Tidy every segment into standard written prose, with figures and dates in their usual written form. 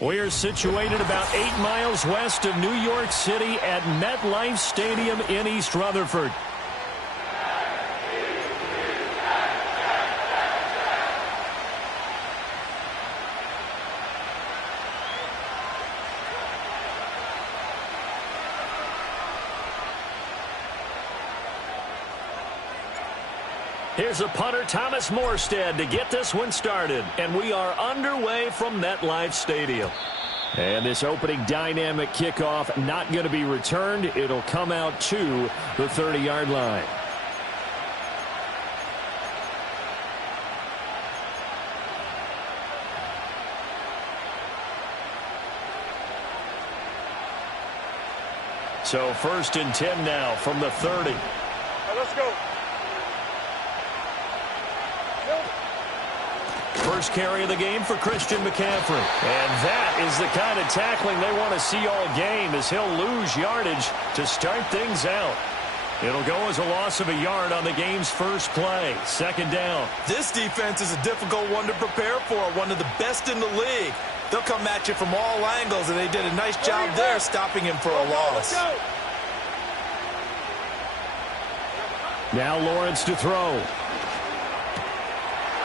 We're situated about 8 miles west of New York City at MetLife Stadium in East Rutherford. Here's a punter, Thomas Morstead, to get this one started. And we are underway from MetLife Stadium. And this opening dynamic kickoff not going to be returned. It'll come out to the 30-yard line. So 1st and 10 now from the 30. Let's go. First carry of the game for Christian McCaffrey. And that is the kind of tackling they want to see all game, as he'll lose yardage to start things out. It'll go as a loss of a yard on the game's first play. 2nd down. This defense is a difficult one to prepare for, one of the best in the league. They'll come at you from all angles, and they did a nice job there stopping him for a loss. Now Lawrence to throw.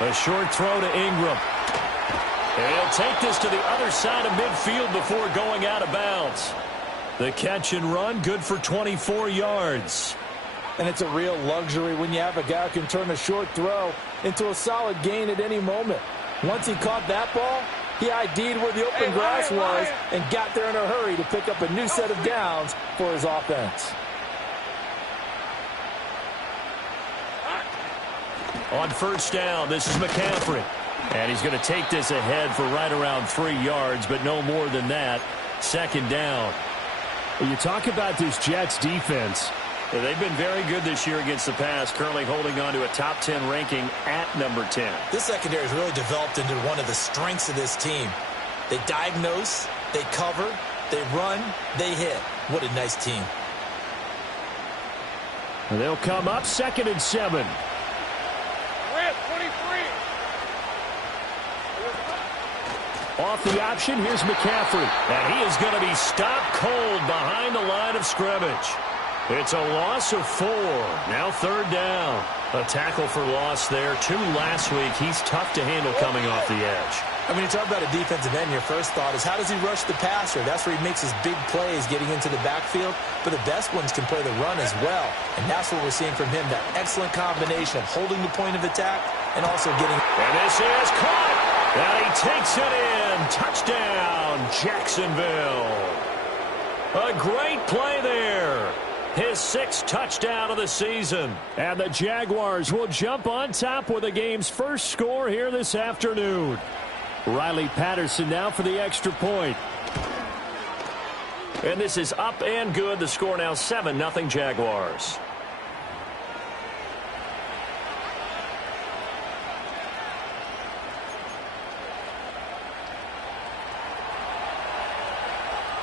A short throw to Ingram. And he'll take this to the other side of midfield before going out of bounds. The catch and run, good for 24 yards. And it's a real luxury when you have a guy who can turn a short throw into a solid gain at any moment. Once he caught that ball, he ID'd where the open grass was and got there in a hurry to pick up a new set of downs for his offense. On 1st down, this is McCaffrey. And he's going to take this ahead for right around 3 yards, but no more than that. 2nd down. When you talk about this Jets defense, they've been very good this year against the pass, currently holding on to a top 10 ranking at number 10. This secondary has really developed into one of the strengths of this team. They diagnose, they cover, they run, they hit. What a nice team. And they'll come up 2nd and 7. Off the option, here's McCaffrey. And he is going to be stopped cold behind the line of scrimmage. It's a loss of 4. Now 3rd down. A tackle for loss there. 2 last week. He's tough to handle coming off the edge. I mean, you talk about a defensive end, your first thought is how does he rush the passer? That's where he makes his big plays getting into the backfield. But the best ones can play the run as well. And that's what we're seeing from him, that excellent combination of holding the point of attack and also getting... And this is caught. And he takes it in. Touchdown, Jacksonville. A great play there. His 6th touchdown of the season. And the Jaguars will jump on top with the game's first score here this afternoon. Riley Patterson now for the extra point. And this is up and good. The score now 7-0 Jaguars.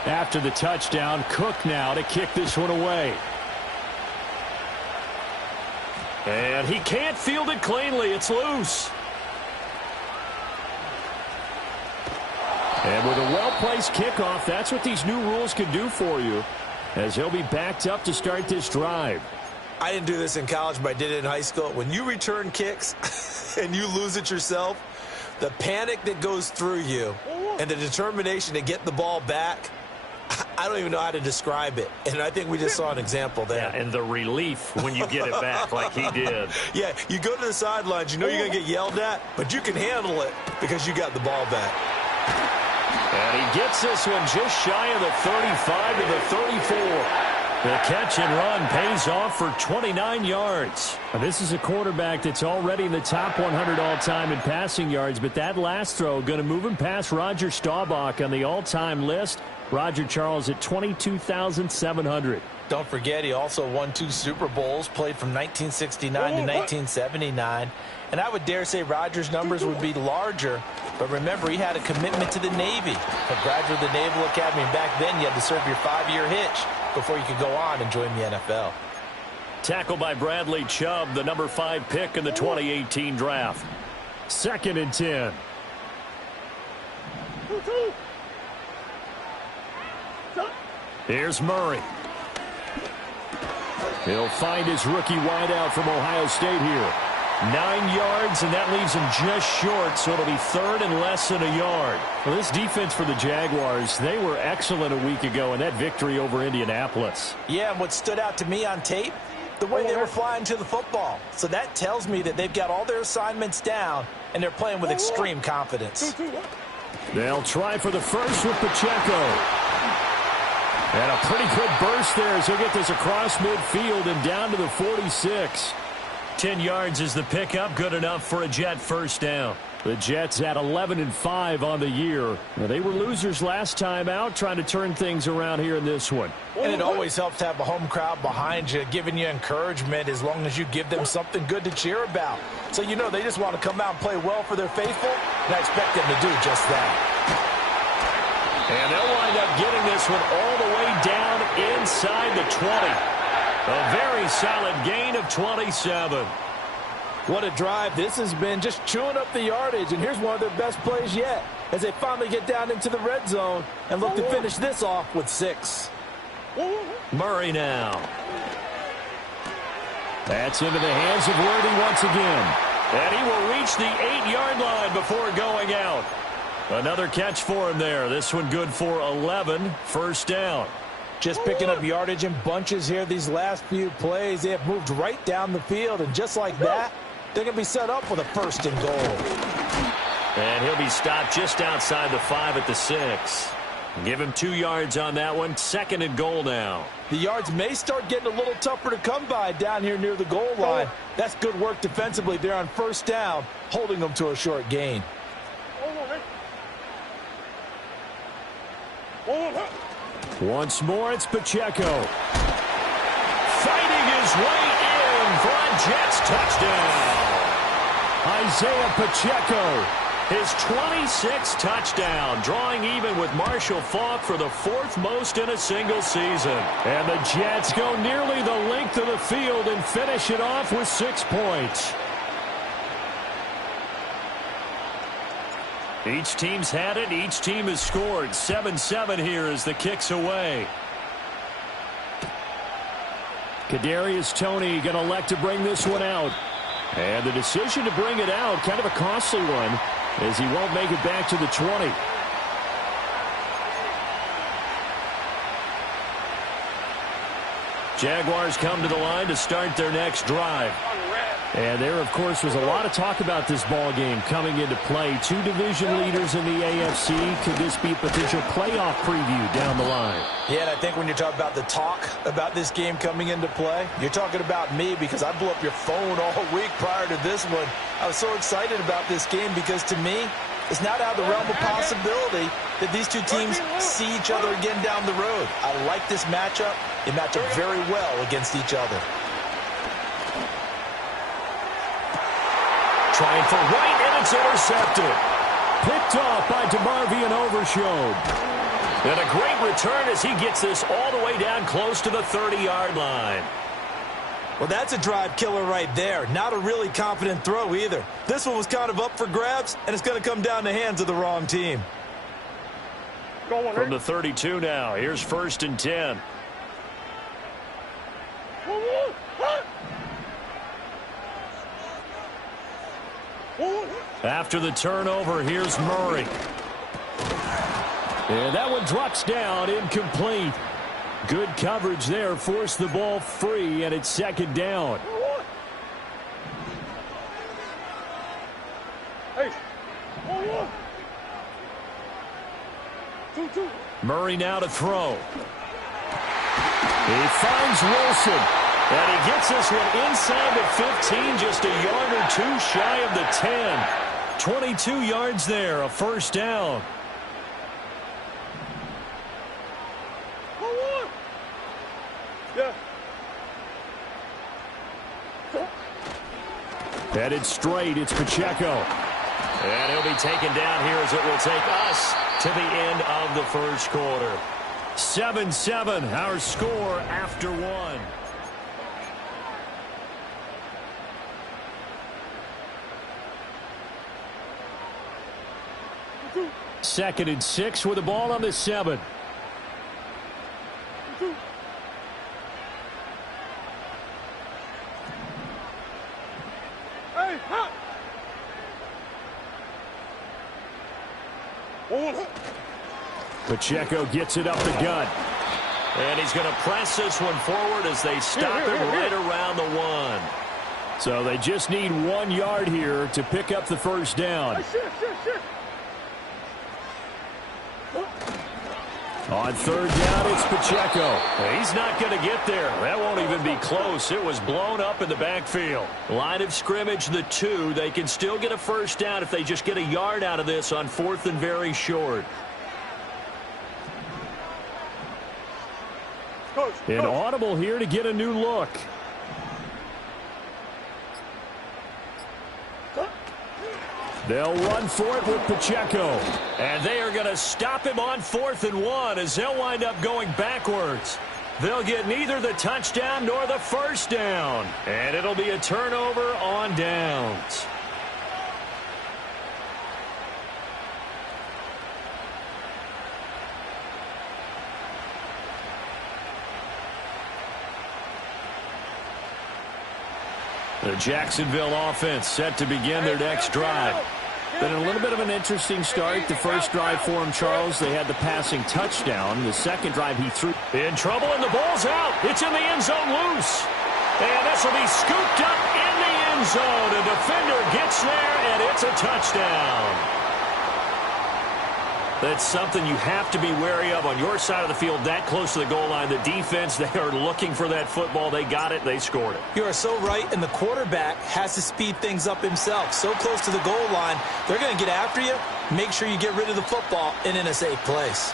After the touchdown, Cook now to kick this one away. And he can't field it cleanly. It's loose. And with a well-placed kickoff, that's what these new rules can do for you, as he'll be backed up to start this drive. I didn't do this in college, but I did it in high school. When you return kicks and you lose it yourself, the panic that goes through you and the determination to get the ball back, I don't even know how to describe it. And I think we just saw an example there. Yeah, and the relief when you get it back like he did. Yeah, you go to the sidelines, you know you're going to get yelled at, but you can handle it because you got the ball back. And he gets this one just shy of the 35 to the 34. The catch and run pays off for 29 yards. Now, this is a quarterback that's already in the top 100 all-time in passing yards, but that last throw going to move him past Roger Staubach on the all-time list. Roger Charles at 22,700. Don't forget, he also won 2 Super Bowls, played from 1969 to 1979. And I would dare say Roger's numbers would be larger, but remember, he had a commitment to the Navy. A graduate of the Naval Academy, and back then you had to serve your 5-year hitch before you could go on and join the NFL. Tackled by Bradley Chubb, the number 5 pick in the 2018 draft. 2nd and 10. Here's Murray. He'll find his rookie wideout from Ohio State here. 9 yards, and that leaves him just short, so it'll be 3rd and less than a yard. Well, this defense for the Jaguars, they were excellent a week ago in that victory over Indianapolis. Yeah, and what stood out to me on tape, the way they were flying to the football. So that tells me that they've got all their assignments down, and they're playing with extreme confidence. They'll try for the first with Pacheco. And a pretty good burst there as he'll get this across midfield and down to the 46. 10 yards is the pickup, good enough for a Jet first down. The Jets at 11-5 on the year. Now, they were losers last time out, trying to turn things around here in this one. And it always helps to have a home crowd behind you, giving you encouragement as long as you give them something good to cheer about. So you know they just want to come out and play well for their faithful, and I expect them to do just that. And they'll wind up getting this one all the way down inside the 20. A very solid gain of 27. What a drive this has been, just chewing up the yardage. And here's one of their best plays yet as they finally get down into the red zone and look to finish this off with 6. Murray now. That's into the hands of Worthy once again. And he will reach the 8-yard line before going out. Another catch for him there. This one good for 11. First down. Just picking up yardage in bunches here these last few plays. They have moved right down the field, and just like that, they're going to be set up with a 1st and goal. And he'll be stopped just outside the 5 at the 6. Give him 2 yards on that one. 2nd and goal now. The yards may start getting a little tougher to come by down here near the goal line. That's good work defensively there on 1st down, holding them to a short gain. Once more, it's Pacheco. Fighting his way in for a Jets touchdown. Isaiah Pacheco. His 26th touchdown, drawing even with Marshall Faulk for the 4th most in a single season. And the Jets go nearly the length of the field and finish it off with 6 points. Each team's had it. Each team has scored. 7-7 here as the kick's away. Kadarius Toney going to elect to bring this one out. And the decision to bring it out, kind of a costly one, as he won't make it back to the 20. Jaguars come to the line to start their next drive. And there, of course, was a lot of talk about this ball game coming into play. 2 division leaders in the AFC. Could this be a potential playoff preview down the line? Yeah, and I think when you talk about the talk about this game coming into play, you're talking about me because I blew up your phone all week prior to this one. I was so excited about this game because, to me, it's not out of the realm of possibility that these two teams see each other again down the road. I like this matchup. They match up very well against each other. Trying for White, and it's intercepted. Picked off by DeMarvion Overshown. And a great return as he gets this all the way down close to the 30-yard line. Well, that's a drive killer right there. Not a really confident throw either. This one was kind of up for grabs, and it's going to come down the hands of the wrong team. From the 32 now, here's 1st and 10. After the turnover, here's Murray. And that one drops down, incomplete. Good coverage there, forced the ball free, and it's second down. Murray now to throw. He finds Wilson. And he gets this one inside the 15, just a yard or two shy of the 10. 22 yards there, a first down. Headed straight, it's Pacheco. And he'll be taken down here as it will take us to the end of the first quarter. 7-7, our score after one. Second and 6 with the ball on the 7. Pacheco gets it up the gut. And he's going to press this one forward as they stop him right around the 1. So they just need 1 yard here to pick up the first down. On third down, it's Pacheco. He's not going to get there. That won't even be close. It was blown up in the backfield. Line of scrimmage, the 2. They can still get a first down if they just get a yard out of this on 4th and very short. An audible here to get a new look. They'll run for it with Pacheco. And they are going to stop him on 4th and 1 as they'll wind up going backwards. They'll get neither the touchdown nor the first down. And it'll be a turnover on downs. The Jacksonville offense set to begin their next drive. Been a little bit of an interesting start. The first drive for him, Charles, they had the passing touchdown. The second drive he threw. In trouble, and the ball's out. It's in the end zone loose. And this will be scooped up in the end zone. A defender gets there, and it's a touchdown. That's something you have to be wary of on your side of the field, that close to the goal line. The defense, they are looking for that football. They got it. They scored it. You are so right, and the quarterback has to speed things up himself. So close to the goal line, they're going to get after you. Make sure you get rid of the football and in a safe place.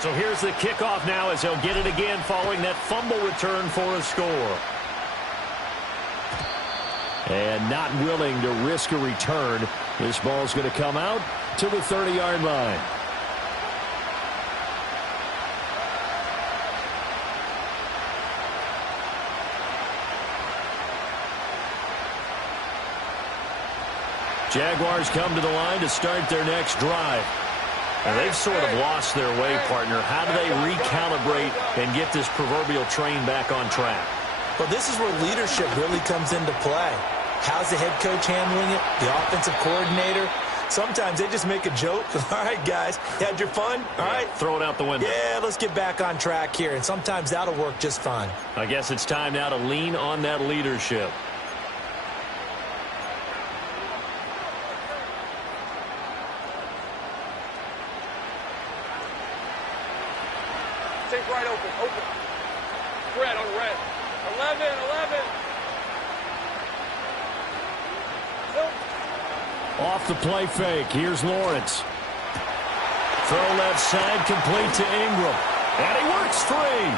So here's the kickoff now as they'll get it again following that fumble return for a score. And not willing to risk a return. This ball's going to come out to the 30-yard line. Jaguars come to the line to start their next drive. And they've sort of lost their way, partner. How do they recalibrate and get this proverbial train back on track? Well, this is where leadership really comes into play. How's the head coach handling it? The offensive coordinator? Sometimes they just make a joke. All right, guys, you had your fun? All right. Throw it out the window. Yeah, let's get back on track here. And sometimes that'll work just fine. I guess it's time now to lean on that leadership. Take right open. Red on red. 11. Off the play fake. Here's Lawrence. Throw left side, complete to Ingram. And he works free.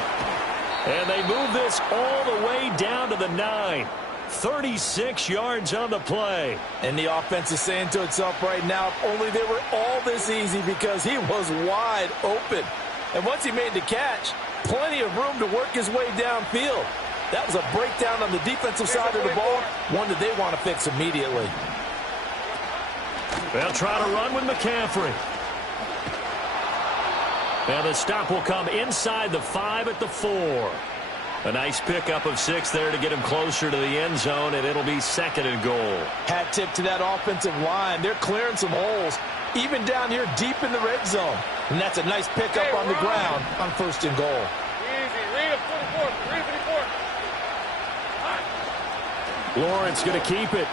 And they move this all the way down to the 9. 36 yards on the play. And the offense is saying to itself right now, if only they were all this easy, because he was wide open. And once he made the catch, plenty of room to work his way downfield. That was a breakdown on the defensive side of the ball, one that they want to fix immediately. They'll try to run with McCaffrey. And the stop will come inside the 5 at the 4. A nice pickup of 6 there to get him closer to the end zone, and it'll be 2nd and goal. Hat tip to that offensive line. They're clearing some holes, even down here deep in the red zone. And that's a nice pickup on the ground on 1st and goal. Easy. Read it 44. Read it 54. Lawrence going to keep it.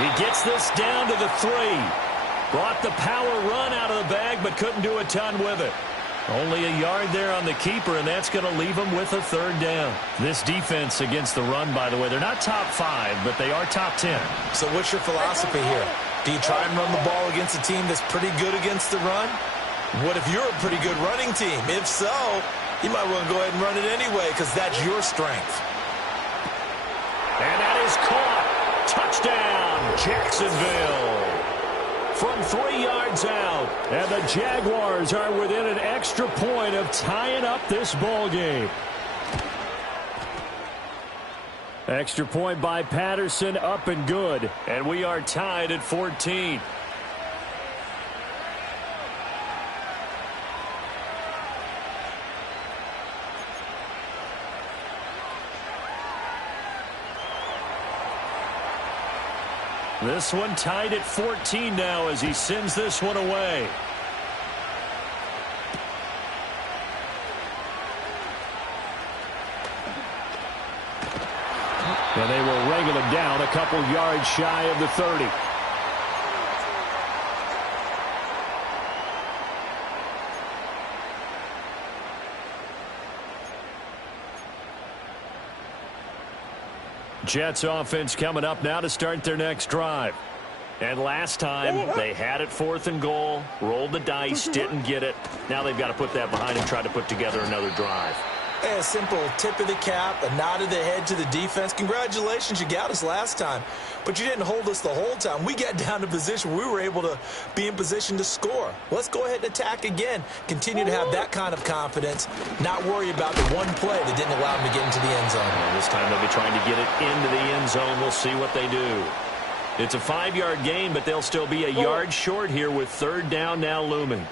He gets this down to the 3. Brought the power run out of the bag, but couldn't do a ton with it. Only a yard there on the keeper, and that's going to leave him with a 3rd down. This defense against the run, by the way, they're not top 5, but they are top 10. So what's your philosophy here? Do you try and run the ball against a team that's pretty good against the run? What if you're a pretty good running team? If so, you might want to go ahead and run it anyway because that's your strength. And that is caught. Touchdown, Jacksonville. From 3 yards out. And the Jaguars are within an extra point of tying up this ball game. Extra point by Patterson, up and good. And we are tied at 14. This one tied at 14 now as he sends this one away. And they will wrangle him down a couple yards shy of the 30. Jets offense coming up now to start their next drive. And last time they had it 4th and goal, rolled the dice, didn't get it. Now they've got to put that behind and try to put together another drive. A simple tip of the cap, a nod of the head to the defense. Congratulations, you got us last time. But you didn't hold us the whole time. We got down to position where we were able to be in position to score. Let's go ahead and attack again. Continue to have that kind of confidence. Not worry about the one play that didn't allow them to get into the end zone. Well, this time they'll be trying to get it into the end zone. We'll see what they do. It's a 5-yard gain, but they'll still be a yard short here with 3rd down now looming.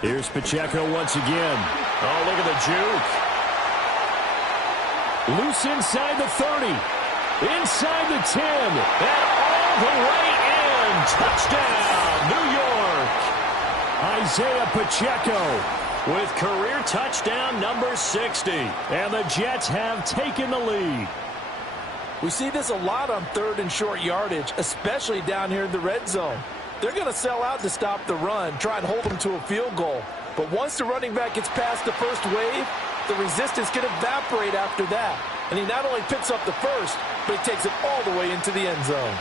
Here's Pacheco once again. Oh, look at the juke. Loose inside the 30. Inside the 10. And all the way in. Touchdown, New York. Isaiah Pacheco with career touchdown number 60. And the Jets have taken the lead. We see this a lot on 3rd and short yardage, especially down here in the red zone. They're going to sell out to stop the run, try and hold them to a field goal. But once the running back gets past the first wave, the resistance can evaporate after that. And he not only picks up the first, but he takes it all the way into the end zone.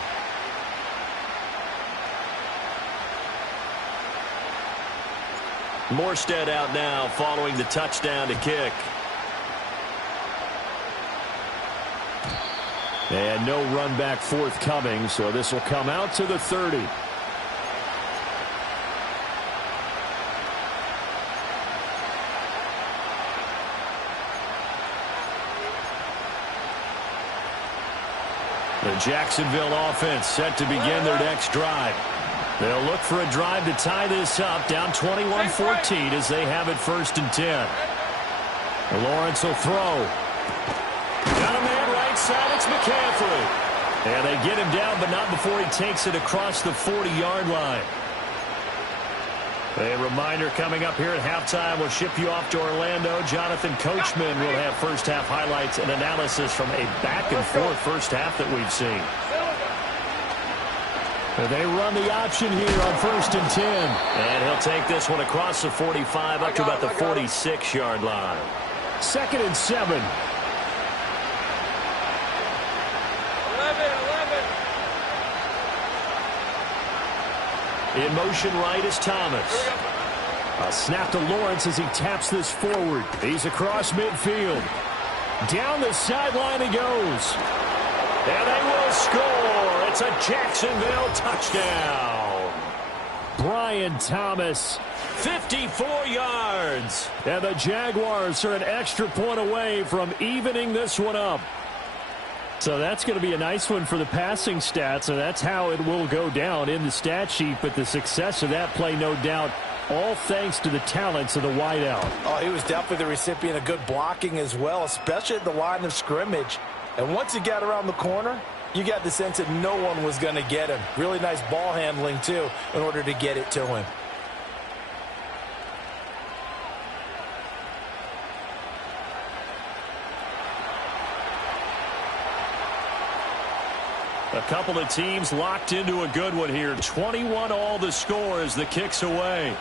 Morstead out now following the touchdown to kick. And no run back forthcoming, so this will come out to the 30. The Jacksonville offense set to begin their next drive. They'll look for a drive to tie this up, down 21-14 as they have it 1st and 10. Lawrence will throw. Got a man right side, it's McCaffrey. And they get him down, but not before he takes it across the 40-yard line. A reminder coming up here at halftime, we'll ship you off to Orlando. Jonathan Coachman will have first-half highlights and analysis from a back-and-forth first half that we've seen. They run the option here on 1st and 10. And he'll take this one across the 45 up to about the 46-yard line. 2nd and 7. 11. In motion right is Thomas. A snap to Lawrence as he taps this forward. He's across midfield. Down the sideline he goes. And they will score. It's a Jacksonville touchdown. Brian Thomas. 54 yards. And the Jaguars are an extra point away from evening this one up. So that's going to be a nice one for the passing stats, and that's how it will go down in the stat sheet. But the success of that play, no doubt, all thanks to the talents of the wideout. Oh, he was definitely the recipient of good blocking as well, especially at the line of scrimmage. And once he got around the corner, you got the sense that no one was going to get him. Really nice ball handling, too, in order to get it to him. A couple of teams locked into a good one here. 21 all the score as the kick's away.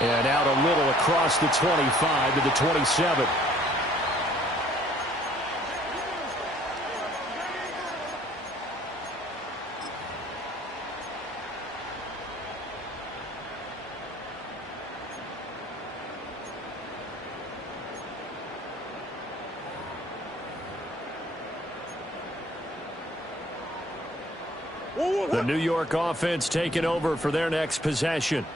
And out a little across the 25 to the 27. The New York offense taking over for their next possession.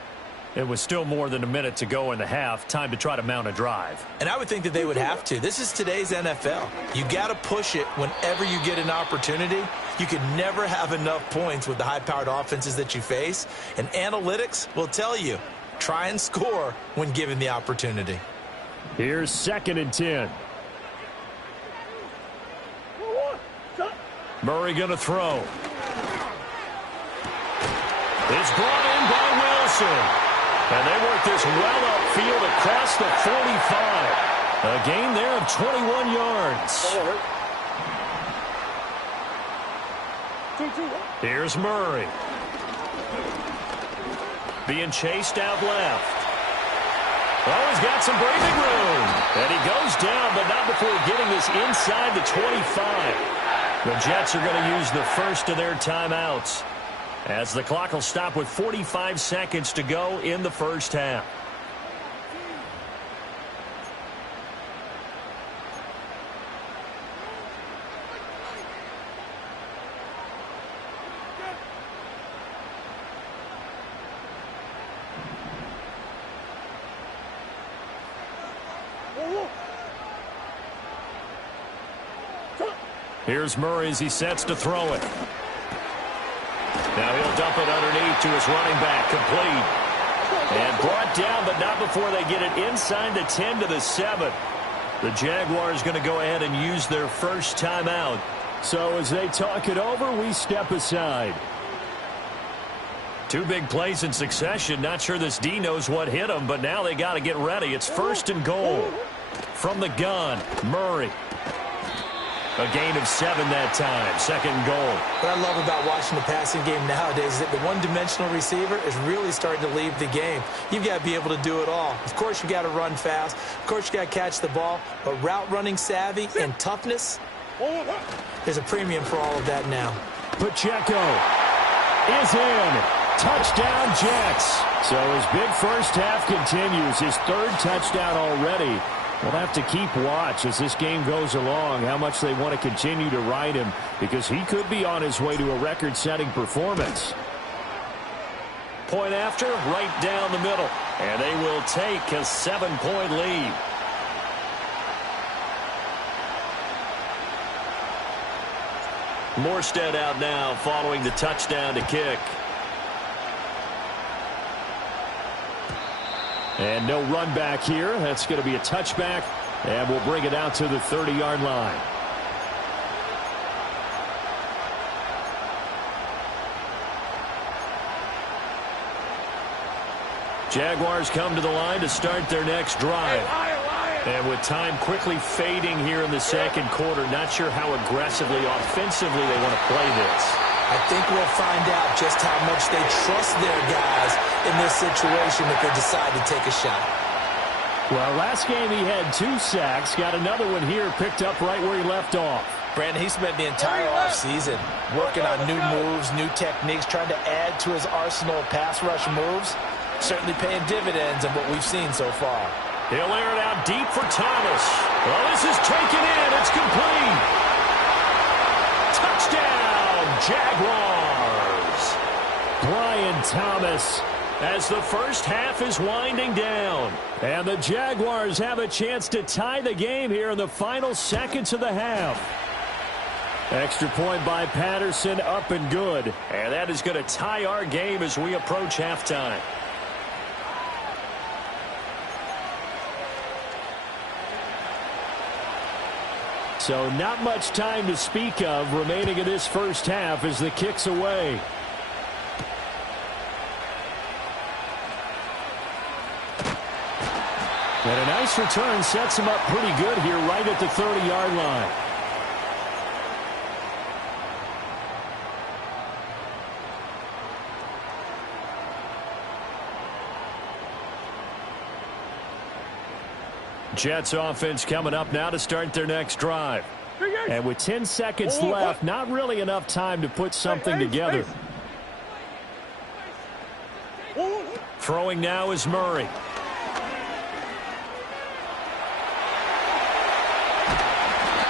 It was still more than a minute to go in the half. Time to try to mount a drive. And I would think that they would have to. This is today's NFL. You got to push it whenever you get an opportunity. You can never have enough points with the high-powered offenses that you face. And analytics will tell you, try and score when given the opportunity. Here's 2nd and 10. Murray going to throw. It's brought in by Wilson. And they work this well upfield across the 45. A gain there of 21 yards. Here's Murray. Being chased out left. Oh, he's got some breathing room. And he goes down, but not before getting this inside the 25. The Jets are going to use the first of their timeouts, as the clock will stop with 45 seconds to go in the first half. Here's Murray as he sets to throw it. Now he'll dump it underneath to his running back, complete. And brought down, but not before they get it inside the 10 to the 7. The Jaguars going to go ahead and use their first timeout. So as they talk it over, we step aside. Two big plays in succession. Not sure this D knows what hit him, but now they got to get ready. It's 1st and goal. From the gun, Murray. A gain of 7 that time. 2nd and goal. What I love about watching the passing game nowadays is that the one-dimensional receiver is really starting to leave the game. You've got to be able to do it all. Of course, you got to run fast. Of course, you got to catch the ball. But route running savvy and toughness, there's a premium for all of that now. Pacheco is in. Touchdown, Jets. So his big first half continues. His 3rd touchdown already. We'll have to keep watch as this game goes along, how much they want to continue to ride him, because he could be on his way to a record-setting performance. Point after, right down the middle. And they will take a 7-point lead. Morstead out now following the touchdown to kick. And no run back here. That's going to be a touchback, and we'll bring it out to the 30-yard line. Jaguars come to the line to start their next drive. And with time quickly fading here in the 2nd quarter, not sure how aggressively, offensively they want to play this. I think we'll find out just how much they trust their guys in this situation if they decide to take a shot. Well, last game he had 2 sacks. Got another one here picked up right where he left off. Brandon, he spent the entire offseason working on new moves, new techniques, trying to add to his arsenal of pass rush moves. Certainly paying dividends in what we've seen so far. He'll air it out deep for Thomas. Well, this is taken in. It's complete. Touchdown, Jaguars. Brian Thomas as the first half is winding down. And the Jaguars have a chance to tie the game here in the final seconds of the half. Extra point by Patterson, up and good. And that is going to tie our game as we approach halftime. So not much time to speak of remaining in this first half as the kick's away. And a nice return sets him up pretty good here right at the 30-yard line. Jets offense coming up now to start their next drive. And with 10 seconds left, not really enough time to put something together. Throwing now is Murray.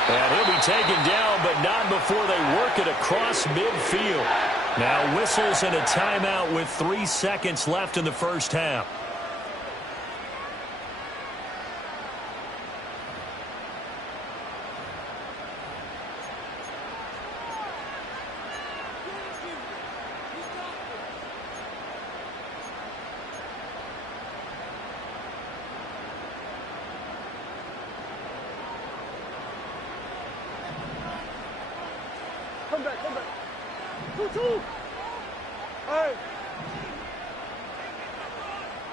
And he'll be taken down, but not before they work it across midfield. Now whistles and a timeout with 3 seconds left in the first half. Come back. 2-2. Hey.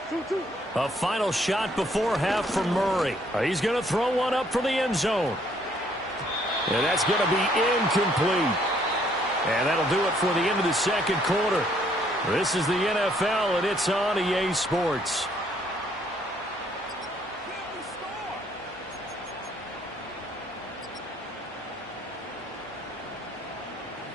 2-2. A final shot before half from Murray. He's going to throw one up for the end zone. And that's going to be incomplete. And that'll do it for the end of the second quarter. This is the NFL, and it's on EA Sports.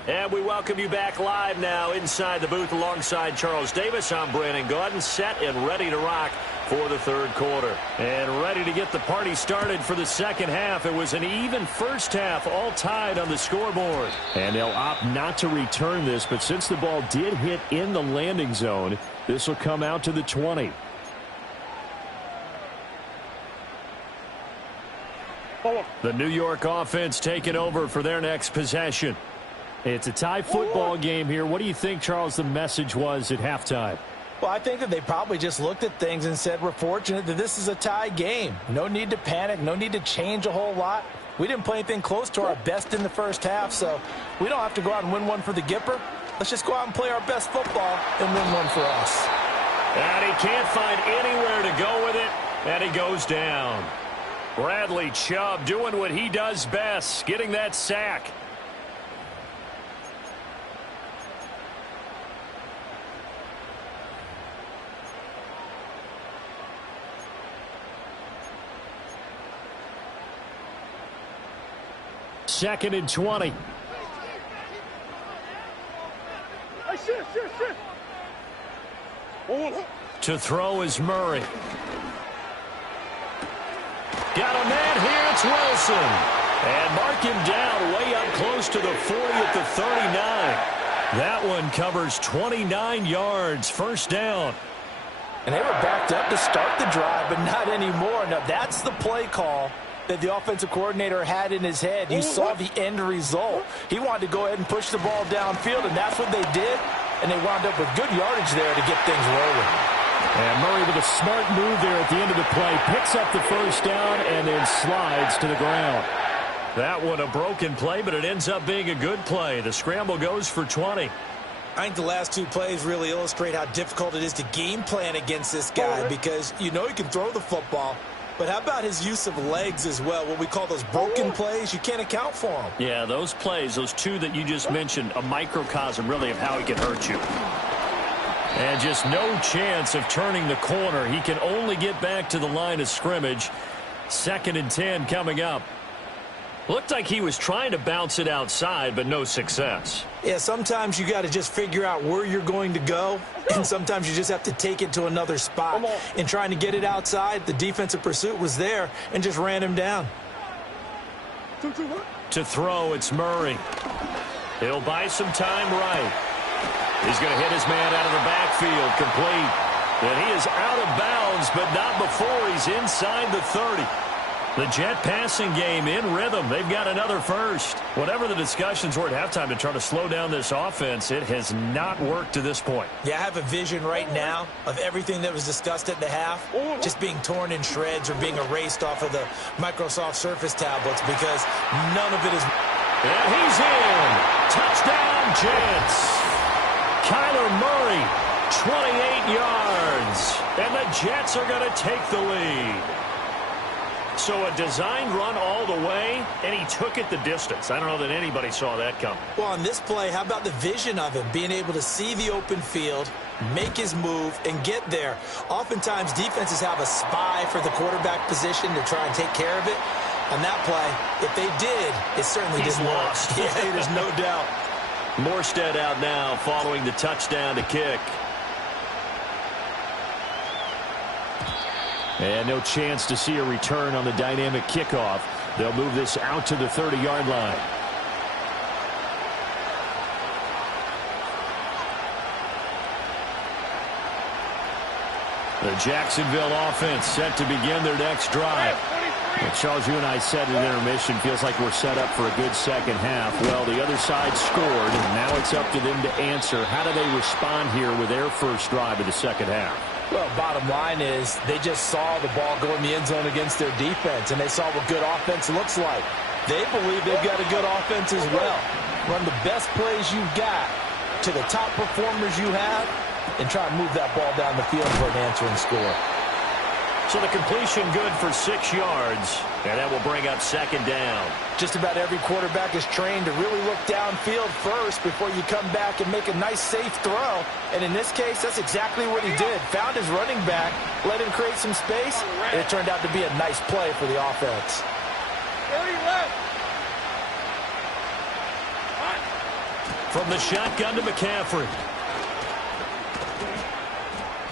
And we welcome you back live now inside the booth alongside Charles Davis. I'm Brandon Gaudin, set and ready to rock for the third quarter. And ready to get the party started for the second half. It was an even first half, all tied on the scoreboard. And they'll opt not to return this, but since the ball did hit in the landing zone, this will come out to the 20. The New York offense taking over for their next possession. It's a tie football game here. What do you think, Charles, the message was at halftime? Well, I think that they probably just looked at things and said, we're fortunate that this is a tie game. No need to panic. No need to change a whole lot. We didn't play anything close to our best in the first half, so we don't have to go out and win one for the Gipper. Let's just go out and play our best football and win one for us. And he can't find anywhere to go with it, and he goes down. Bradley Chubb doing what he does best, getting that sack. Second and 20. Hey, shit. To throw is Murray. Got a man here, it's Wilson. And mark him down way up close to the 40 at the 39. That one covers 29 yards, first down. And they were backed up to start the drive, but not anymore. Now, that's the play call that the offensive coordinator had in his head. You saw the end result. He wanted to go ahead and push the ball downfield, and that's what they did. And they wound up with good yardage there to get things rolling. And Murray with a smart move there at the end of the play. Picks up the first down and then slides to the ground. That one a broken play, but it ends up being a good play. The scramble goes for 20. I think the last two plays really illustrate how difficult it is to game plan against this guy because you know he can throw the football. But how about his use of legs as well? What we call those broken plays, you can't account for them. Yeah, those plays, those two that you just mentioned, a microcosm really of how he can hurt you. And just no chance of turning the corner. He can only get back to the line of scrimmage. Second and 10 coming up. Looked like he was trying to bounce it outside, but no success. Yeah, sometimes you got to just figure out where you're going to go, and sometimes you just have to take it to another spot. In trying to get it outside, the defensive pursuit was there and just ran him down. To throw, it's Murray. He'll buy some time right. He's going to hit his man out of the backfield, complete. And he is out of bounds, but not before he's inside the 30. The Jet passing game in rhythm. They've got another first. Whatever the discussions were at halftime to try to slow down this offense, it has not worked to this point. Yeah, I have a vision right now of everything that was discussed at the half just being torn in shreds or being erased off of the Microsoft Surface tablets because none of it is... And he's in. Touchdown, Jets. Kyler Murray, 28 yards. And the Jets are going to take the lead. So a designed run all the way, and he took it the distance. I don't know that anybody saw that coming. Well, on this play, how about the vision of him, being able to see the open field, make his move, and get there. Oftentimes, defenses have a spy for the quarterback position to try and take care of it. On that play, if they did, it certainly didn't work. Yeah, there's no doubt. Morstead out now following the touchdown to kick. And no chance to see a return on the dynamic kickoff. They'll move this out to the 30-yard line. The Jacksonville offense set to begin their next drive. Well, Charles, you and I said in intermission, feels like we're set up for a good second half. Well, the other side scored, and now it's up to them to answer. How do they respond here with their first drive of the second half? Well, bottom line is they just saw the ball go in the end zone against their defense, and they saw what good offense looks like. They believe they've got a good offense as well. Run the best plays you've got to the top performers you have and try and move that ball down the field for an answering score. So the completion good for 6 yards, and that will bring up second down. Just about every quarterback is trained to really look downfield first before you come back and make a nice, safe throw. And in this case, that's exactly what he did. Found his running back, let him create some space, and it turned out to be a nice play for the offense. 30 left. From the shotgun to McCaffrey.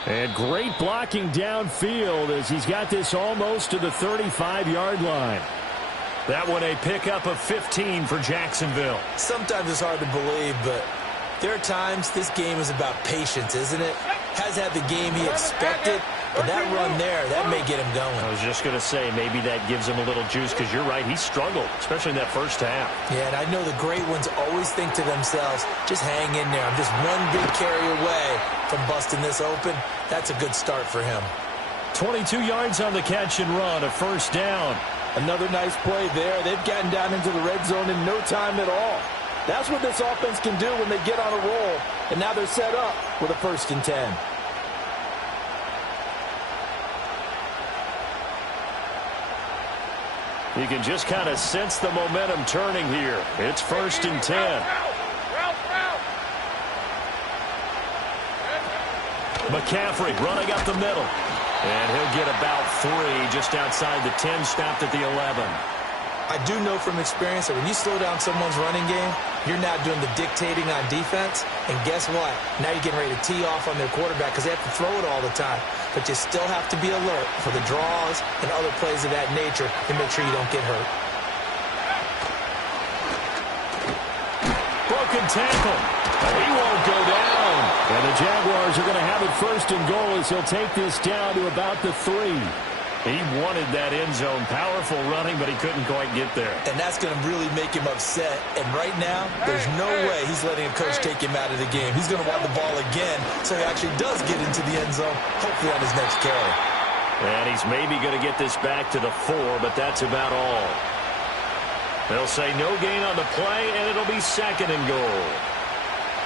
And great blocking downfield as he's got this almost to the 35-yard line. That one a pickup of 15 for Jacksonville. Sometimes it's hard to believe, but there are times this game is about patience, isn't it? Has had the game he expected, but that run there, that may get him going. I was just going to say, maybe that gives him a little juice, because you're right, he struggled, especially in that first half. Yeah, and I know the great ones always think to themselves, just hang in there. I'm just one big carry away from busting this open. That's a good start for him. 22 yards on the catch and run, a first down. Another nice play there. They've gotten down into the red zone in no time at all. That's what this offense can do when they get on a roll. And now they're set up with a 1st and 10. You can just kind of sense the momentum turning here. It's 1st and 10. McCaffrey running up the middle. And he'll get about 3 just outside the 10, stopped at the 11. I do know from experience that when you slow down someone's running game, you're now doing the dictating on defense. And guess what? Now you're getting ready to tee off on their quarterback because they have to throw it all the time. But you still have to be alert for the draws and other plays of that nature to make sure you don't get hurt. Broken tackle. He won't go down. And the Jaguars are going to have it 1st and goal as he'll take this down to about the 3. He wanted that end zone. Powerful running, but he couldn't quite get there. And that's going to really make him upset. And right now, there's no way he's letting a coach take him out of the game. He's going to want the ball again so he actually does get into the end zone, hopefully on his next carry. And he's maybe going to get this back to the 4, but that's about all. They'll say no gain on the play, and it'll be 2nd and goal.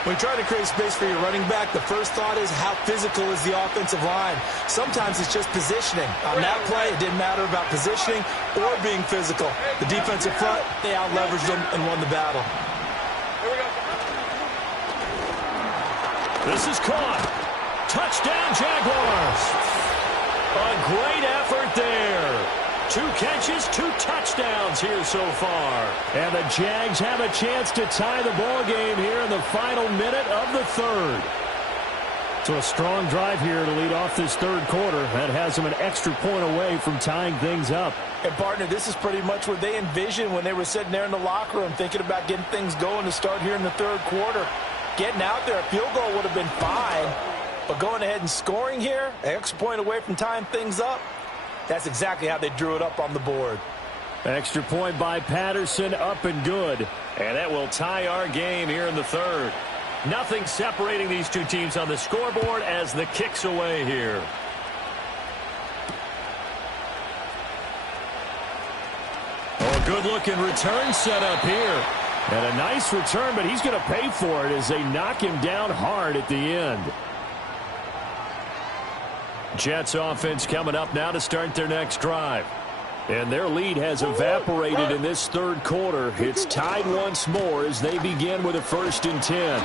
When you try to create space for your running back, the first thought is how physical is the offensive line. Sometimes it's just positioning. On that play, it didn't matter about positioning or being physical. The defensive front, they out-leveraged them and won the battle. This is caught. Touchdown, Jaguars. A great effort there. 2 catches, 2 touchdowns here so far. And the Jags have a chance to tie the ball game here in the final minute of the 3rd. So a strong drive here to lead off this 3rd quarter. That has them an extra point away from tying things up. And, partner, this is pretty much what they envisioned when they were sitting there in the locker room thinking about getting things going to start here in the 3rd quarter. Getting out there, a field goal would have been fine. But going ahead and scoring here, an extra point away from tying things up, that's exactly how they drew it up on the board. Extra point by Patterson, up and good. And that will tie our game here in the third. Nothing separating these two teams on the scoreboard as the kick's away here. Oh, good-looking return set up here. And a nice return, but he's going to pay for it as they knock him down hard at the end. Jets offense coming up now to start their next drive. And their lead has evaporated in this third quarter. It's tied once more as they begin with a 1st and 10.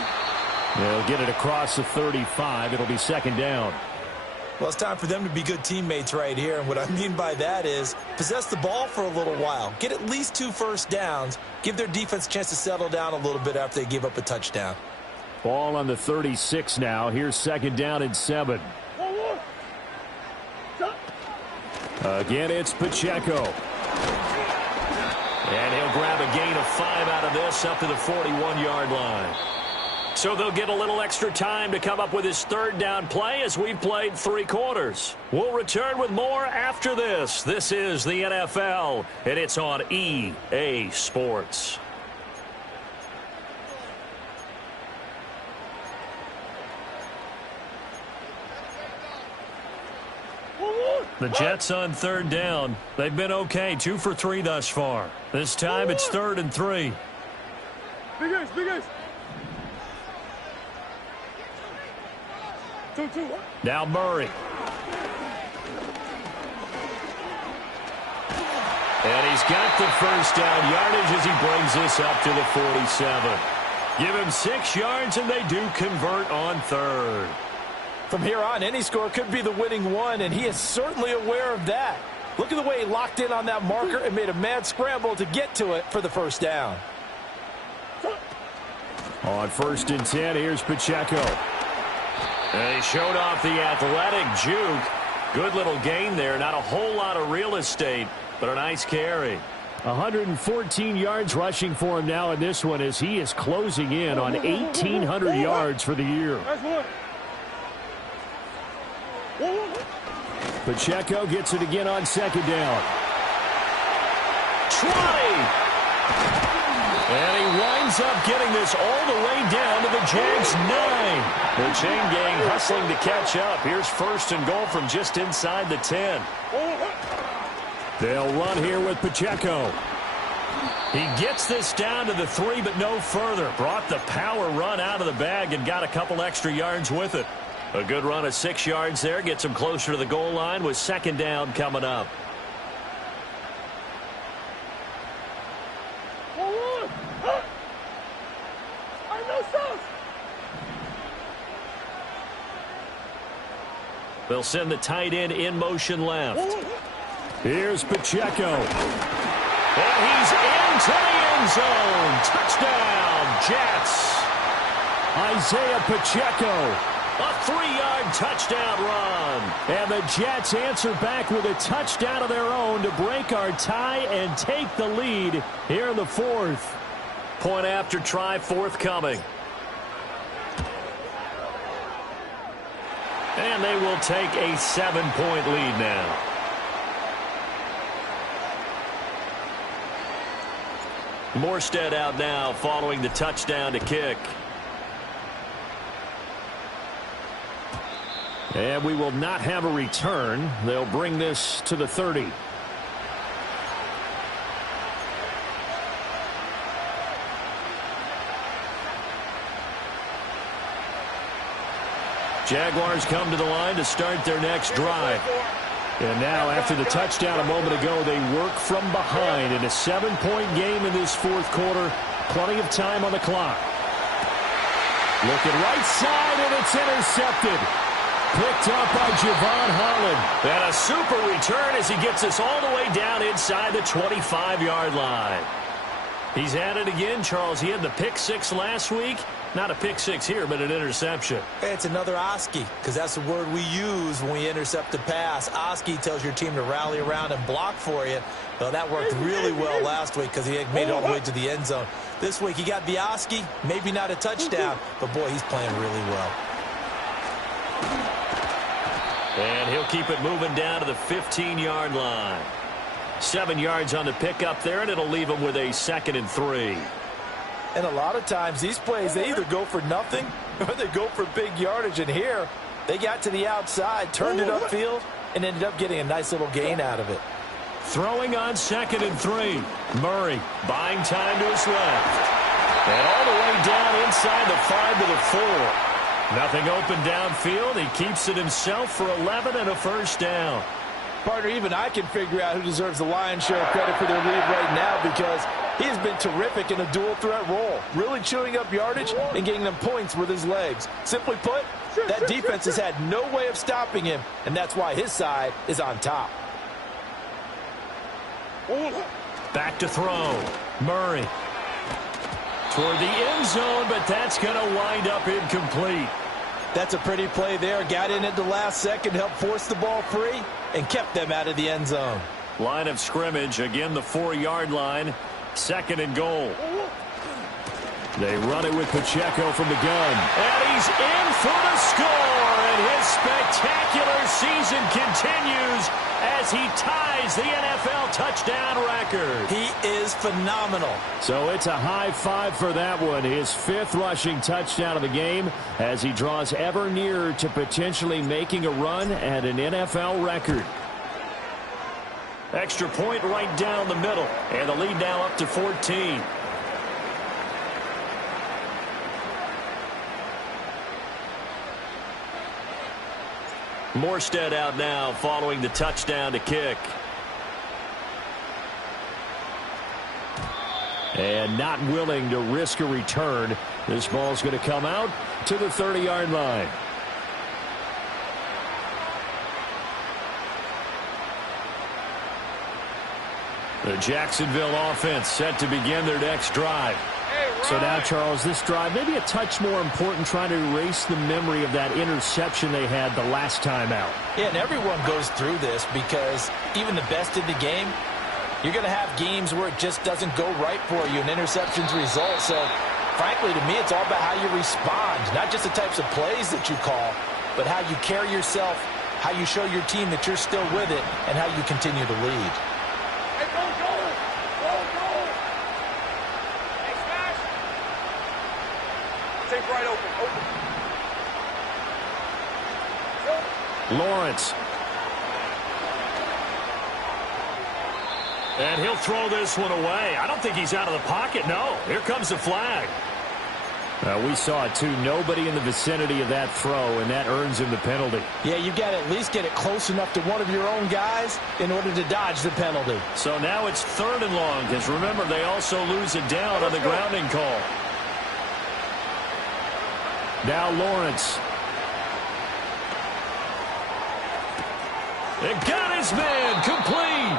They'll get it across the 35. It'll be 2nd down. Well, it's time for them to be good teammates right here. And what I mean by that is possess the ball for a little while. Get at least 2 first downs. Give their defense a chance to settle down a little bit after they give up a touchdown. Ball on the 36 now. Here's 2nd down and 7. Again, it's Pacheco. And he'll grab a gain of 5 out of this up to the 41-yard line. So they'll get a little extra time to come up with his 3rd down play as we've played 3 quarters. We'll return with more after this. This is the NFL, and it's on EA Sports. The Jets on 3rd down. They've been okay, 2 for 3 thus far. This time it's 3rd and 3. Big ace, big ace. 2-2. Now Murray. And he's got the 1st down yardage as he brings this up to the 47. Give him 6 yards and they do convert on 3rd. From here on, any score could be the winning one, and he is certainly aware of that. Look at the way he locked in on that marker and made a mad scramble to get to it for the 1st down. On 1st and 10, here's Pacheco. And he showed off the athletic juke. Good little gain there. Not a whole lot of real estate, but a nice carry. 114 yards rushing for him now in this one as he is closing in on 1,800 yards for the year. Pacheco gets it again on 2nd down. 20! And he winds up getting this all the way down to the Jags' 9. The chain gang hustling to catch up. Here's 1st and goal from just inside the 10. They'll run here with Pacheco. He gets this down to the 3, but no further. Brought the power run out of the bag and got a couple extra yards with it. A good run of 6 yards there. Gets him closer to the goal line with 2nd down coming up. They'll send the tight end in motion left. Here's Pacheco. And he's into the end zone. Touchdown, Jets. Isaiah Pacheco. A 3-yard touchdown run. And the Jets answer back with a touchdown of their own to break our tie and take the lead here in the 4th. Point after try forthcoming. And they will take a 7-point lead now. Morstead out now following the touchdown to kick. And we will not have a return. They'll bring this to the 30. Jaguars come to the line to start their next drive. And now after the touchdown a moment ago, they work from behind in a 7-point game in this 4th quarter. Plenty of time on the clock. Looking right side, and it's intercepted. Picked up by Javon Holland. And a super return as he gets us all the way down inside the 25-yard line. He's at it again, Charles. He had the pick 6 last week. Not a pick 6 here, but an interception. It's another Oski, because that's the word we use when we intercept a pass. Oski tells your team to rally around and block for you. Well, that worked really well last week because he made it all the way to the end zone. This week he got the Oski, maybe not a touchdown, but boy, he's playing really well. And he'll keep it moving down to the 15-yard line. 7 yards on the pickup there, and it'll leave him with a 2nd and 3. And a lot of times these plays, they either go for nothing or they go for big yardage. And here, they got to the outside, turned it upfield, and ended up getting a nice little gain out of it. Throwing on 2nd and 3. Murray buying time to his left. And all the way down inside the 5 to the 4. Nothing open downfield. He keeps it himself for 11 and a first down. Partner, even I can figure out who deserves the lion's share of credit for their lead right now, because he has been terrific in a dual threat role, really chewing up yardage and getting them points with his legs. Simply put, that defense has had no way of stopping him, and that's why his side is on top. Back to throw. Murray toward the end zone, but that's going to wind up incomplete. That's a pretty play there. Got in at the last second, helped force the ball free, and kept them out of the end zone. Line of scrimmage, again the 4-yard line. 2nd and goal. They run it with Pacheco from the gun. And he's in for the score. And his spectacular season continues as he ties the NFL touchdown record. He is phenomenal. So it's a high 5 for that one. His 5th rushing touchdown of the game as he draws ever nearer to potentially making a run at an NFL record. Extra point right down the middle. And the lead now up to 14. Morstead out now following the touchdown to kick. And not willing to risk a return. This ball's going to come out to the 30-yard line. The Jacksonville offense set to begin their next drive. So now, Charles, this drive maybe a touch more important, trying to erase the memory of that interception they had the last time out. Yeah, and everyone goes through this because even the best in the game, you're going to have games where it just doesn't go right for you, and interceptions result. So, frankly, to me, it's all about how you respond, not just the types of plays that you call, but how you carry yourself, how you show your team that you're still with it, and how you continue to lead. Right open. Lawrence. And he'll throw this one away. I don't think he's out of the pocket. No. Here comes the flag. We saw it, too. Nobody in the vicinity of that throw, and that earns him the penalty. Yeah, you got to at least get it close enough to one of your own guys in order to dodge the penalty. So now it's 3rd and long, because remember, they also lose it down on the grounding call. Now Lawrence. It got his man complete.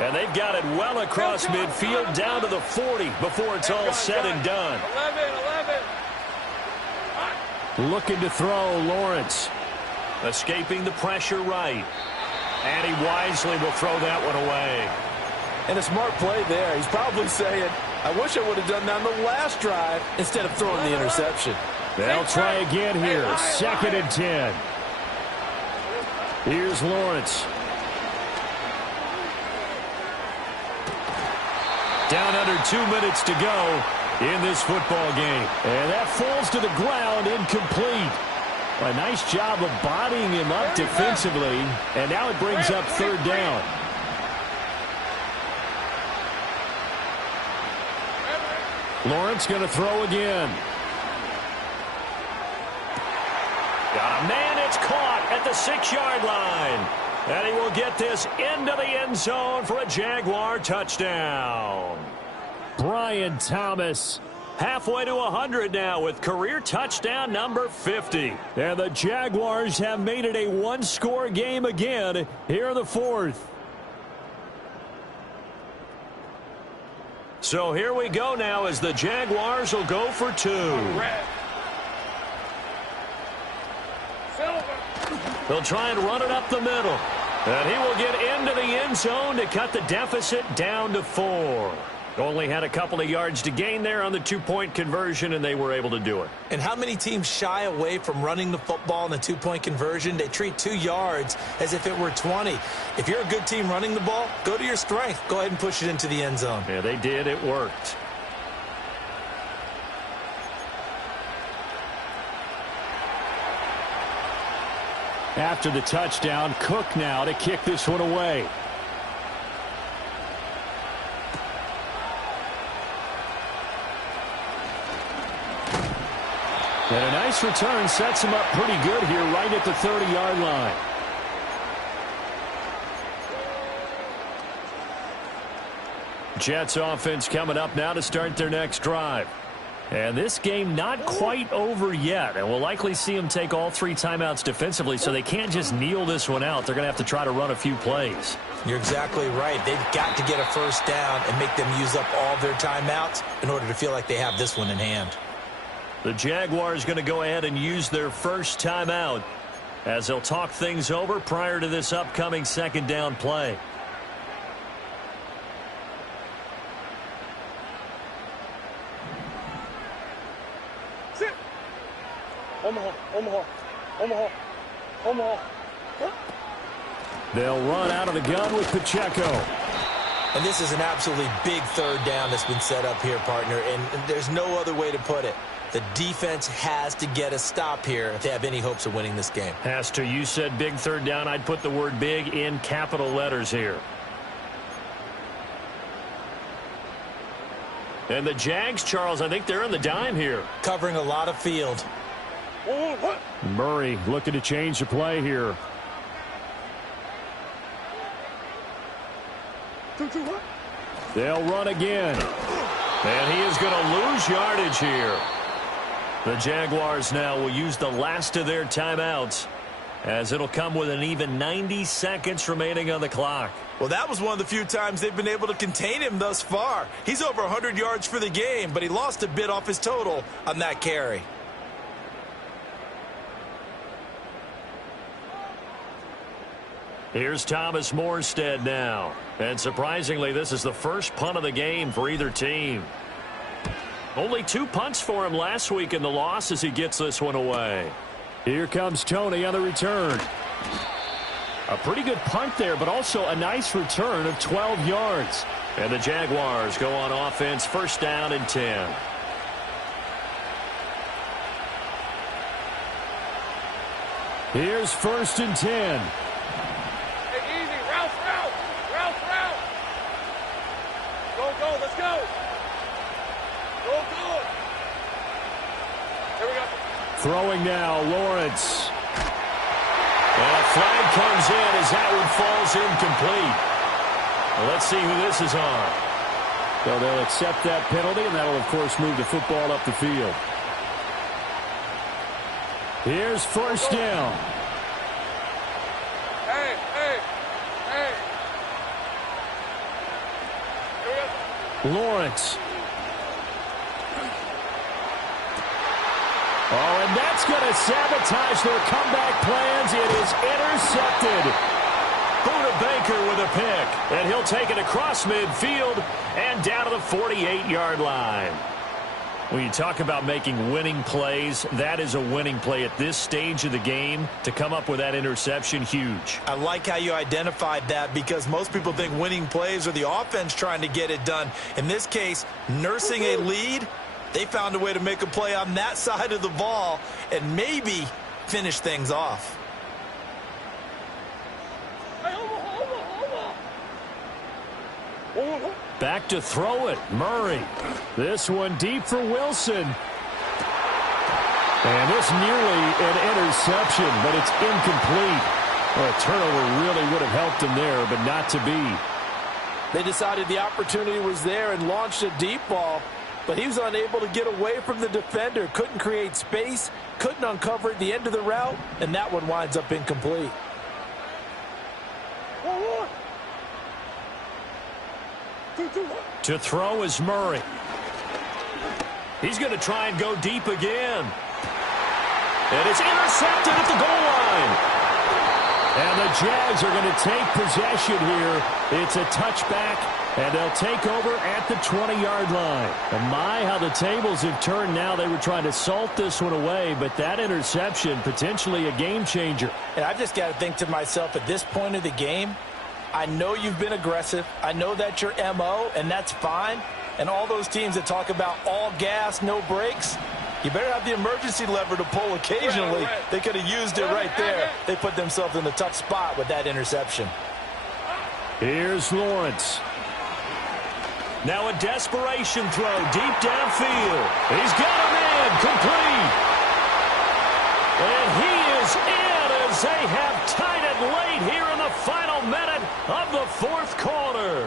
And they've got it well across midfield down to the 40 before it's all said and done. 11. Looking to throw, Lawrence. Escaping the pressure right. And he wisely will throw that one away. And a smart play there. He's probably saying, I wish I would have done that on the last drive instead of throwing the interception. They'll try again here. 2nd and 10. Here's Lawrence. Down under 2 minutes to go in this football game. And that falls to the ground, incomplete. A nice job of bodying him up defensively. And now it brings up 3rd down. Lawrence going to throw again. Got a man, it's caught at the 6-yard line. And he will get this into the end zone for a Jaguar touchdown. Brian Thomas. Halfway to 100 now with career touchdown number 50. And the Jaguars have made it a 1-score game again here in the 4th. So here we go now as the Jaguars will go for 2. They'll try and run it up the middle. And he will get into the end zone to cut the deficit down to 4. Only had a couple of yards to gain there on the two-point conversion, and they were able to do it. And how many teams shy away from running the football in the two-point conversion? They treat 2 yards as if it were 20. If you're a good team running the ball, go to your strength. Go ahead and push it into the end zone. Yeah, they did. It worked. After the touchdown, Cook now to kick this one away. And a nice return sets him up pretty good here right at the 30-yard line. Jets offense coming up now to start their next drive. And this game not quite over yet. And we'll likely see them take all 3 timeouts defensively, so they can't just kneel this one out. They're going to have to try to run a few plays. You're exactly right. They've got to get a first down and make them use up all their timeouts in order to feel like they have this one in hand. The Jaguars going to go ahead and use their first timeout as they'll talk things over prior to this upcoming second down play. Sit. Omaha, Omaha, Omaha, Omaha. They'll run out of the gun with Pacheco. And this is an absolutely big third down that's been set up here, partner, and there's no other way to put it. The defense has to get a stop here if they have any hopes of winning this game. Has to. You said big third down. I'd put the word big in capital letters here. And the Jags, Charles, I think they're on the dime here. Covering a lot of field. Murray looking to change the play here. They'll run again. And he is going to lose yardage here. The Jaguars now will use the last of their timeouts as it'll come with an even 90 seconds remaining on the clock. Well, that was one of the few times they've been able to contain him thus far. He's over 100 yards for the game, but he lost a bit off his total on that carry. Here's Thomas Morstead now. And surprisingly, this is the first punt of the game for either team. Only 2 punts for him last week in the loss as he gets this one away. Here comes Tony on the return. A pretty good punt there, but also a nice return of 12 yards. And the Jaguars go on offense, first down and 10. Here's first and 10. Hey, easy. Route. Go. Let's go. Go. Here we go. Throwing now, Lawrence. And a flag comes in as that one falls incomplete. Well, let's see who this is on. So they'll accept that penalty, and that'll, of course, move the football up the field. Here's first down. Hey. Here we go. Lawrence. Oh, and that's going to sabotage their comeback plans. It is intercepted. Buda Baker with a pick, and he'll take it across midfield and down to the 48-yard line. When you talk about making winning plays, that is a winning play at this stage of the game. To come up with that interception, huge. I like how you identified that because most people think winning plays are the offense trying to get it done. In this case, nursing a lead, they found a way to make a play on that side of the ball and maybe finish things off. Back to throw it, Murray. This one deep for Wilson. And this nearly an interception, but it's incomplete. Well, a turnover really would have helped him there, but not to be. They decided the opportunity was there and launched a deep ball, but he was unable to get away from the defender. Couldn't create space, couldn't uncover at the end of the route, and that one winds up incomplete. To throw is Murray. He's going to try and go deep again. And it's intercepted at the goal line. And the Jags are going to take possession here. It's a touchback, and they'll take over at the 20-yard line. And my, how the tables have turned now. They were trying to salt this one away, but that interception, potentially a game changer. And I just got to think to myself, at this point of the game, I know you've been aggressive. I know that's your MO, and that's fine. And all those teams that talk about all gas, no brakes, you better have the emergency lever to pull occasionally. They could have used it right there. They put themselves in a tough spot with that interception. Here's Lawrence. Now a desperation throw deep downfield. He's got a man complete. And he is in as they have tied it late here in the final minute of the fourth quarter.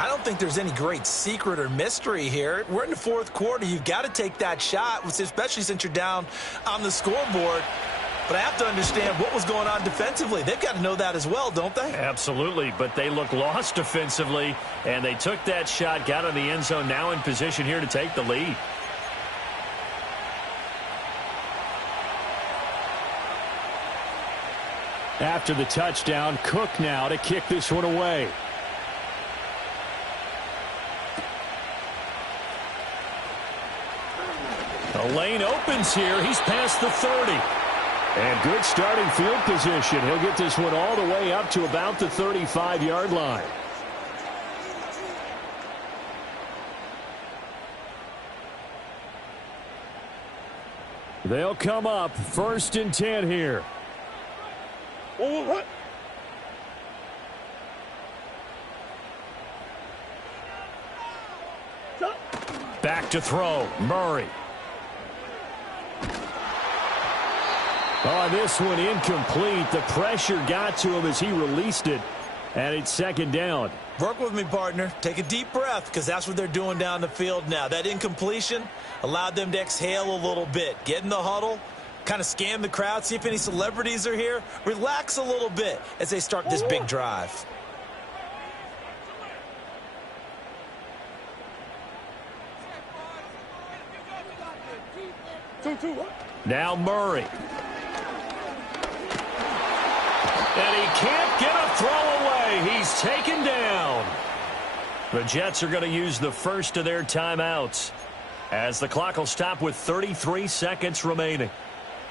I don't think there's any great secret or mystery here. We're in the fourth quarter. You've got to take that shot, especially since you're down on the scoreboard. But I have to understand what was going on defensively. They've got to know that as well, don't they? Absolutely, but they look lost defensively, and they took that shot, got in the end zone, now in position here to take the lead. After the touchdown, Cook now to kick this one away. The lane opens here. He's past the 30. And good starting field position. He'll get this one all the way up to about the 35-yard line. They'll come up 1st and 10 here. Back to throw. Murray. Oh, this one incomplete. The pressure got to him as he released it, and it's 2nd down. Work with me, partner. Take a deep breath, because that's what they're doing down the field now. That incompletion allowed them to exhale a little bit. Get in the huddle, kind of scan the crowd, see if any celebrities are here. Relax a little bit as they start this big drive. Now Murray. And he can't get a throw away. He's taken down. The Jets are going to use the first of their timeouts as the clock will stop with 33 seconds remaining.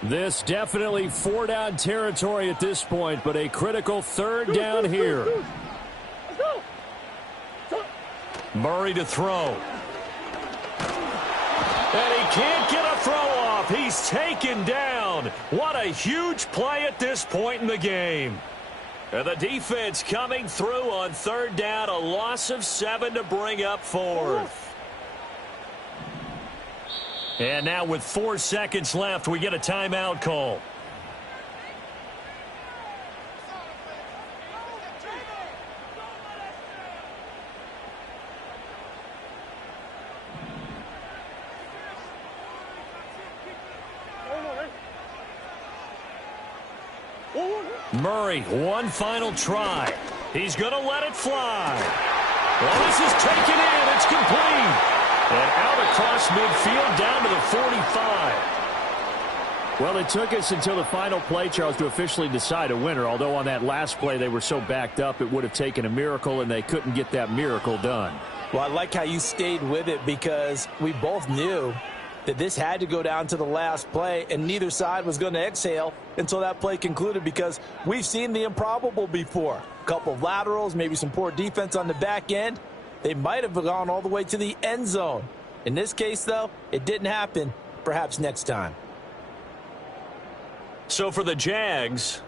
This definitely 4-down territory at this point, but a critical 3rd down here. Murray to throw. And he can't get a throw off. He's taken down. What a huge play at this point in the game. And the defense coming through on 3rd down. A loss of 7 to bring up 4th. And now with 4 seconds left, we get a timeout call. Murray, one final try. He's going to let it fly. Well, this is taken in. It's complete. And out across midfield down to the 45. Well, it took us until the final play, Charles, to officially decide a winner. Although on that last play they were so backed up it would have taken a miracle, and they couldn't get that miracle done. Well, I like how you stayed with it, because we both knew that this had to go down to the last play, and neither side was going to exhale until that play concluded, because we've seen the improbable before. A couple of laterals, maybe some poor defense on the back end. They might have gone all the way to the end zone. In this case, though, it didn't happen. Perhaps next time. So for the Jags,